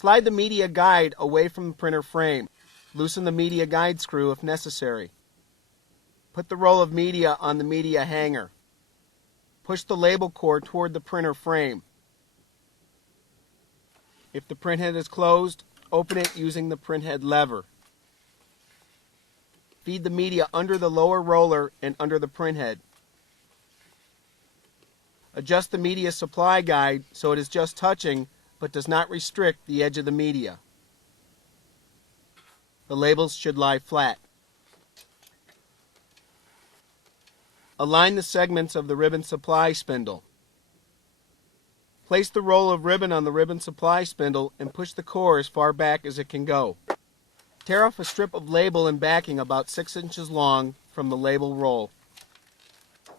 Slide the media guide away from the printer frame. Loosen the media guide screw if necessary. Put the roll of media on the media hanger. Push the label cord toward the printer frame. If the printhead is closed, open it using the printhead lever. Feed the media under the lower roller and under the printhead. Adjust the media supply guide so it is just touching but does not restrict the edge of the media. The labels should lie flat. Align the segments of the ribbon supply spindle. Place the roll of ribbon on the ribbon supply spindle and push the core as far back as it can go. Tear off a strip of label and backing about 6 inches long from the label roll.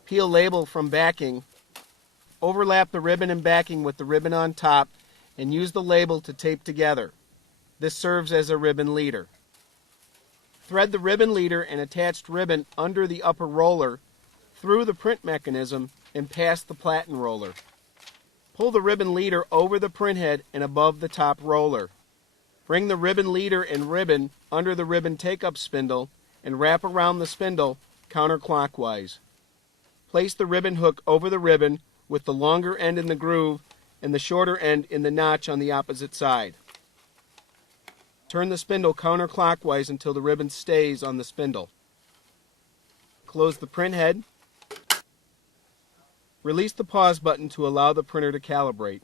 Peel label from backing. Overlap the ribbon and backing with the ribbon on top and use the label to tape together. This serves as a ribbon leader. Thread the ribbon leader and attached ribbon under the upper roller, through the print mechanism, and past the platen roller. Pull the ribbon leader over the printhead and above the top roller. Bring the ribbon leader and ribbon under the ribbon take-up spindle and wrap around the spindle counterclockwise. Place the ribbon hook over the ribbon with the longer end in the groove and the shorter end in the notch on the opposite side. Turn the spindle counterclockwise until the ribbon stays on the spindle. Close the printhead. Release the pause button to allow the printer to calibrate.